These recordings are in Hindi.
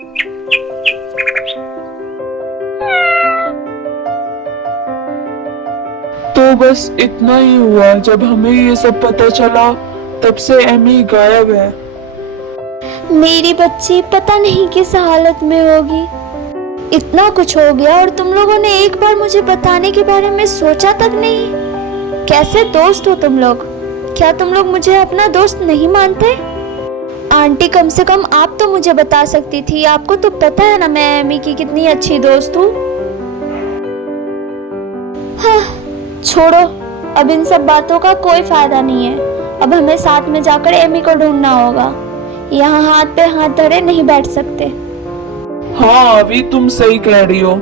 तो बस इतना ही हुआ। जब हमें ये सब पता चला तब से एमी गायब है। मेरी बच्ची पता नहीं किस हालत में होगी। इतना कुछ हो गया और तुम लोगों ने एक बार मुझे बताने के बारे में सोचा तक नहीं। कैसे दोस्त हो तुम लोग? क्या तुम लोग मुझे अपना दोस्त नहीं मानते? आंटी, कम से कम आप तो मुझे बता सकती थी। आपको तो पता है ना मैं एमी की कितनी अच्छी दोस्त हूँ। हाँ, छोड़ो, अब इन सब बातों का कोई फायदा नहीं है। अब हमें साथ में जाकर एमी को ढूंढना होगा। यहाँ हाथ पे हाथ धरे नहीं बैठ सकते। हाँ, अभी तुम सही कह रही हो।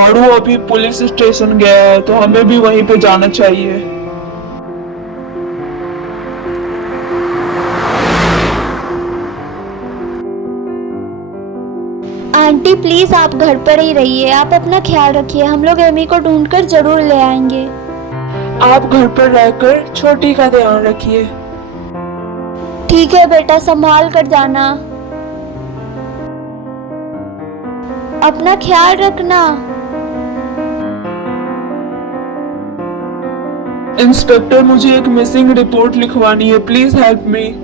और वो अभी पुलिस स्टेशन गया है तो हमें भी वहीं पे जाना चाहिए। आंटी प्लीज आप घर पर ही रहिए। आप अपना ख्याल रखिए। हम लोग एमी को ढूंढकर जरूर ले आएंगे। आप घर पर रहकर छोटी का ध्यान रखिए। ठीक है बेटा, संभाल कर जाना। अपना ख्याल रखना। इंस्पेक्टर, मुझे एक मिसिंग रिपोर्ट लिखवानी है। Please help me.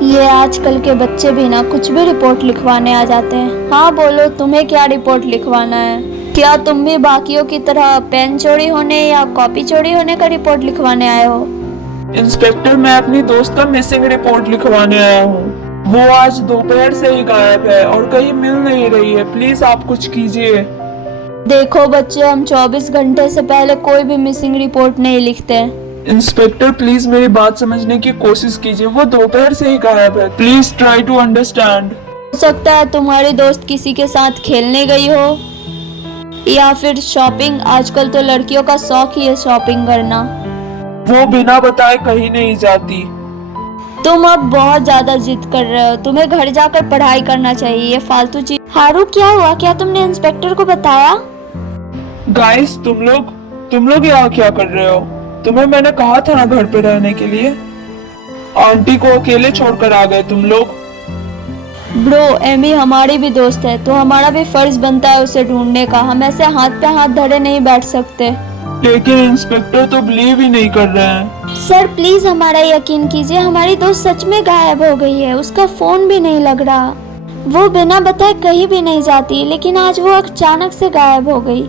ये आजकल के बच्चे भी ना कुछ भी रिपोर्ट लिखवाने आ जाते हैं। हाँ बोलो, तुम्हें क्या रिपोर्ट लिखवाना है? क्या तुम भी बाकियों की तरह पेन चोरी होने या कॉपी चोरी होने का रिपोर्ट लिखवाने आए हो? इंस्पेक्टर, मैं अपनी दोस्त का मिसिंग रिपोर्ट लिखवाने आया हूँ। वो आज दोपहर से ही गायब है और कहीं मिल नहीं रही है। प्लीज आप कुछ कीजिए। देखो बच्चे, हम 24 घंटे से पहले कोई भी मिसिंग रिपोर्ट नहीं लिखते। इंस्पेक्टर, प्लीज मेरी बात समझने की कोशिश कीजिए। वो दोपहर से ही गायब है। Please try to understand. हो सकता है तुम्हारी दोस्त किसी के साथ खेलने गई हो या फिर शॉपिंग। आजकल तो लड़कियों का शौक ही है शॉपिंग करना। वो बिना बताए कहीं नहीं जाती। तुम अब बहुत ज्यादा जिद कर रहे हो। तुम्हें घर जाकर पढ़ाई करना चाहिए। ये फालतू चीज। हारू, क्या हुआ? क्या तुमने इंस्पेक्टर को बताया? गाइस, तुम लोग यहाँ क्या कर रहे हो? तुम्हें मैंने कहा था ना घर पे रहने के लिए। आंटी को अकेले छोड़कर आ गए तुम लोग। ब्रो, एमी हमारी भी दोस्त है तो हमारा भी फर्ज बनता है उसे ढूंढने का। हम ऐसे हाथ पे हाथ धरे नहीं बैठ सकते। लेकिन इंस्पेक्टर तो बिलीव ही नहीं कर रहे हैं। सर प्लीज हमारा यकीन कीजिए। हमारी दोस्त सच में गायब हो गई है। उसका फोन भी नहीं लग रहा। वो बिना बताए कहीं भी नहीं जाती, लेकिन आज वो अचानक से गायब हो गई।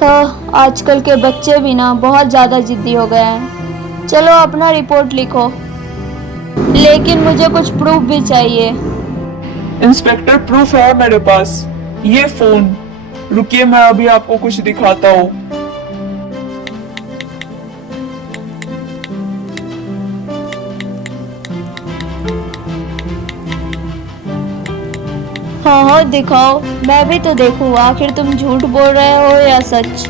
हाँ, आजकल के बच्चे भी ना बहुत ज्यादा जिद्दी हो गए हैं। चलो अपना रिपोर्ट लिखो, लेकिन मुझे कुछ प्रूफ भी चाहिए। इंस्पेक्टर, प्रूफ है मेरे पास। ये फोन। रुकिए, मैं अभी आपको कुछ दिखाता हूँ। हाँ हाँ दिखाओ, मैं भी तो देखूँ। आखिर तुम झूठ बोल रहे हो या सच?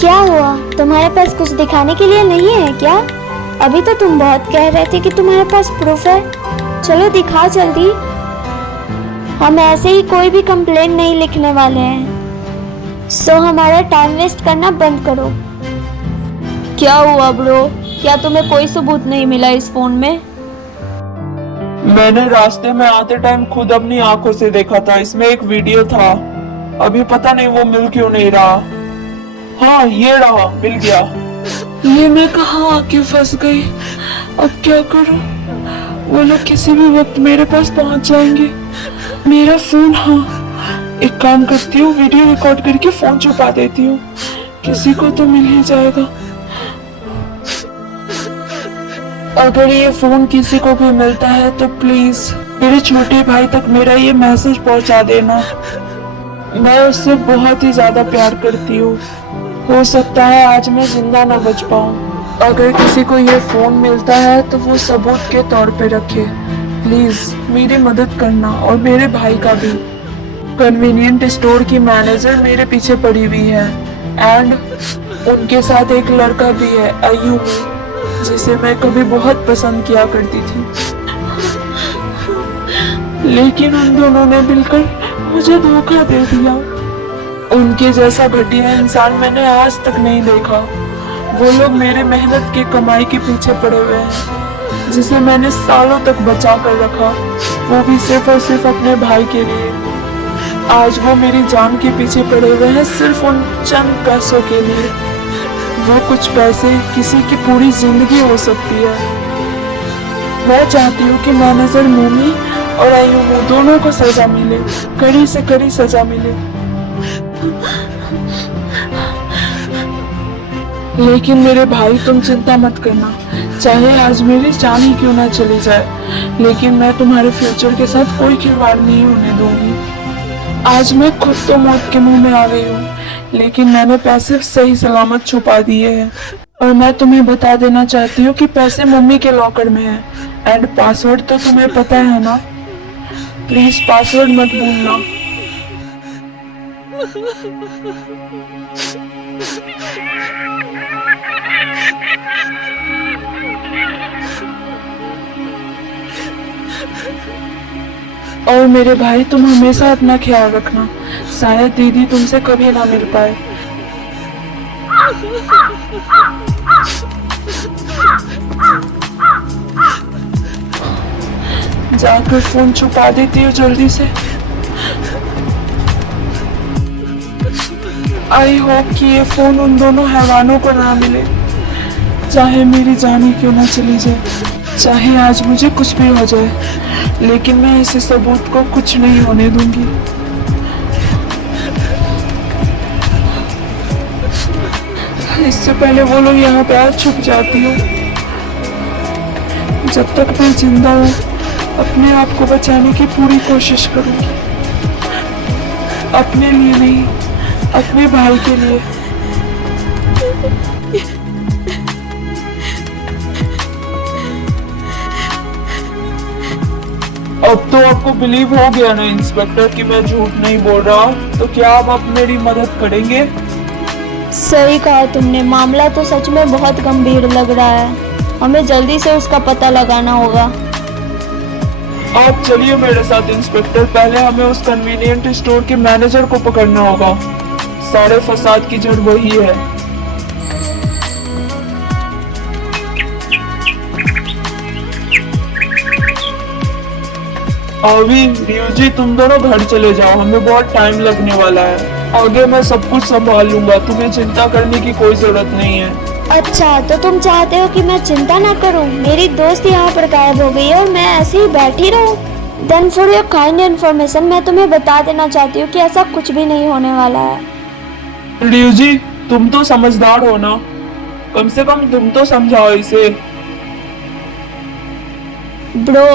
क्या हुआ? तुम्हारे पास कुछ दिखाने के लिए नहीं है क्या? अभी तो तुम बहुत कह रहे थे कि तुम्हारे पास प्रूफ है। चलो दिखाओ जल्दी। हम ऐसे ही कोई भी कंप्लेंट नहीं लिखने वाले हैं। सो हमारा टाइम वेस्ट करना बंद करो। क्या हुआ ब्रो? क्या तुम्हें कोई सबूत नहीं मिला इस फोन में? मैंने रास्ते में आते टाइम खुद अपनी आंखों से देखा था। इसमें एक वीडियो था। अभी पता नहीं वो मिल क्यों नहीं रहा। हाँ, ये रहा, मिल गया। ये मैं कहाँ आके फंस गई। अब क्या करूं? वो लोग किसी भी वक्त मेरे पास पहुंच जाएंगे। मेरा फोन, हाँ, एक काम करती हूँ, वीडियो रिकॉर्ड करके फोन छुपा देती हूँ। किसी को तो मिल ही जाएगा। अगर ये फोन किसी को भी मिलता है तो प्लीज मेरे छोटे भाई तक मेरा ये मैसेज पहुंचा देना। मैं उससे बहुत ही ज्यादा प्यार करती हूँ। हो सकता है आज मैं जिंदा न बच पाऊँ। अगर किसी को ये फोन मिलता है तो वो सबूत के तौर पे रखे। प्लीज मेरी मदद करना और मेरे भाई का भी। कन्वीनियंट स्टोर की मैनेजर मेरे पीछे पड़ी हुई है एंड उनके साथ एक लड़का भी है, अय्यूब, जिसे मैं कभी बहुत पसंद किया करती थी, लेकिन उन दोनों ने मिलकर मुझे धोखा दे दिया। उनके जैसा घटिया इंसान मैंने आज तक नहीं देखा। वो लोग मेरे मेहनत की कमाई के पीछे पड़े हुए हैं, जिसे मैंने सालों तक बचा कर रखा, वो भी सिर्फ और सिर्फ अपने भाई के लिए। आज वो मेरी जान के पीछे पड़े हुए हैं सिर्फ उन चंद पैसों के लिए। वो कुछ पैसे किसी की पूरी जिंदगी हो सकती है। मैं चाहती हूँ कि मैनेजर मोमी और अय्यूब दोनों को सजा मिले, कड़ी से कड़ी सजा मिले। लेकिन मेरे भाई, तुम चिंता मत करना, चाहे आज मेरी जान ही क्यों ना चली जाए, लेकिन मैं तुम्हारे फ्यूचर के साथ कोई खिलवाड़ नहीं होने दूंगी। आज मैं खुद तो मौत के मुंह में आ गई हूँ, लेकिन मैंने पैसे सही सलामत छुपा दिए हैं। और मैं तुम्हें बता देना चाहती हूँ कि पैसे मम्मी के लॉकर में है, एंड पासवर्ड तो तुम्हें पता है ना। प्लीज पासवर्ड मत भूलना। और मेरे भाई, तुम हमेशा अपना ख्याल रखना। शायद दीदी तुमसे कभी ना मिल पाए। जाकर फोन छुपा देती हूँ जल्दी से। आई होप कि ये फोन उन दोनों हैवानों को ना मिले, चाहे मेरी जान ही क्यों ना चली जाए, चाहे आज मुझे कुछ भी हो जाए, लेकिन मैं इस सबूत को कुछ नहीं होने दूंगी। इससे पहले वो लोग यहाँ पे आज छुप जाती हूँ। जब तक मैं जिंदा हूँ, अपने आप को बचाने की पूरी कोशिश करूंगी, अपने लिए नहीं, अपने भाई के लिए। अब तो आपको बिलीव हो गया ना इंस्पेक्टर कि मैं झूठ नहीं बोल रहा, तो क्या आप मेरी मदद करेंगे? सही कहा तुमने, मामला तो सच में बहुत गंभीर लग रहा है। हमें जल्दी से उसका पता लगाना होगा। आप चलिए मेरे साथ इंस्पेक्टर। पहले हमें उस कन्वीनियंट स्टोर के मैनेजर को पकड़ना होगा। सारे फसाद की जड़ वही है। अभी जी, तुम दोनों घर चले जाओ, हमें बहुत टाइम लगने वाला है। आगे मैं सब कुछ संभाल लूंगा, तुम्हें चिंता करने की कोई जरूरत नहीं है। अच्छा, तो तुम चाहते हो कि मैं चिंता ना करूं? मेरी दोस्त यहाँ पर गायब हो गई है और मैं ऐसे ही बैठी रहूं? Then for your kind information, मैं तुम्हें बता देना चाहती हूँ कि ऐसा कुछ भी नहीं होने वाला है। रियू जी, तुम तो समझदार हो ना, कम से कम तुम तो समझाओ इसे। ब्रो,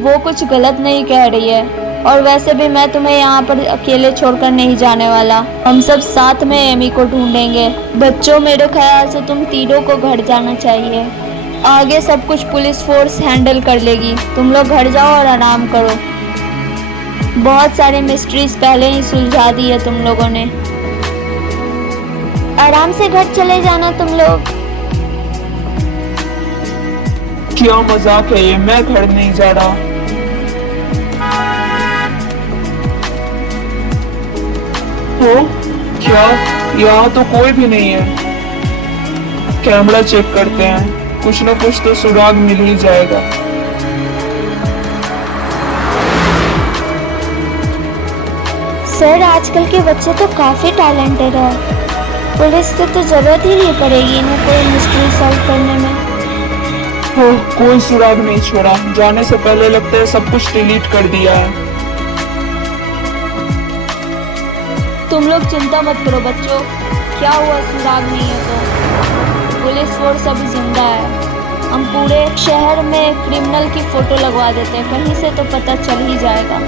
वो कुछ गलत नहीं कह रही है, और वैसे भी मैं तुम्हें यहाँ पर अकेले छोड़कर नहीं जाने वाला। हम सब साथ में एमी को ढूंढेंगे। बच्चों, मेरे ख्याल से तुम तीनों को घर जाना चाहिए। आगे सब कुछ पुलिस फोर्स हैंडल कर लेगी। तुम लोग घर जाओ और आराम करो। बहुत सारे मिस्ट्रीज पहले ही सुलझा दी है तुम लोगों ने। आराम से घर चले जाना तुम लोग। क्या मजाक है ये, मैं घर नहीं जा रहा। हो क्या? यहाँ तो कोई भी नहीं है। कैमरा चेक करते हैं, कुछ न कुछ तो सुराग मिल ही जाएगा। सर, आजकल के बच्चे तो काफी टैलेंटेड है। पुलिस को तो जरूरत ही नहीं पड़ेगी इन्हें कोई मिस्ट्री सॉल्व करने में। हो, कोई सुराग नहीं छोड़ा। जाने से पहले लगता है सब कुछ डिलीट कर दिया है। तुम लोग चिंता मत करो बच्चों, क्या हुआ सुराग नहीं है तो? पुलिस फोर्स अभी जिंदा है। हम पूरे शहर में क्रिमिनल की फोटो लगवा देते हैं, कहीं से तो पता चल ही जाएगा।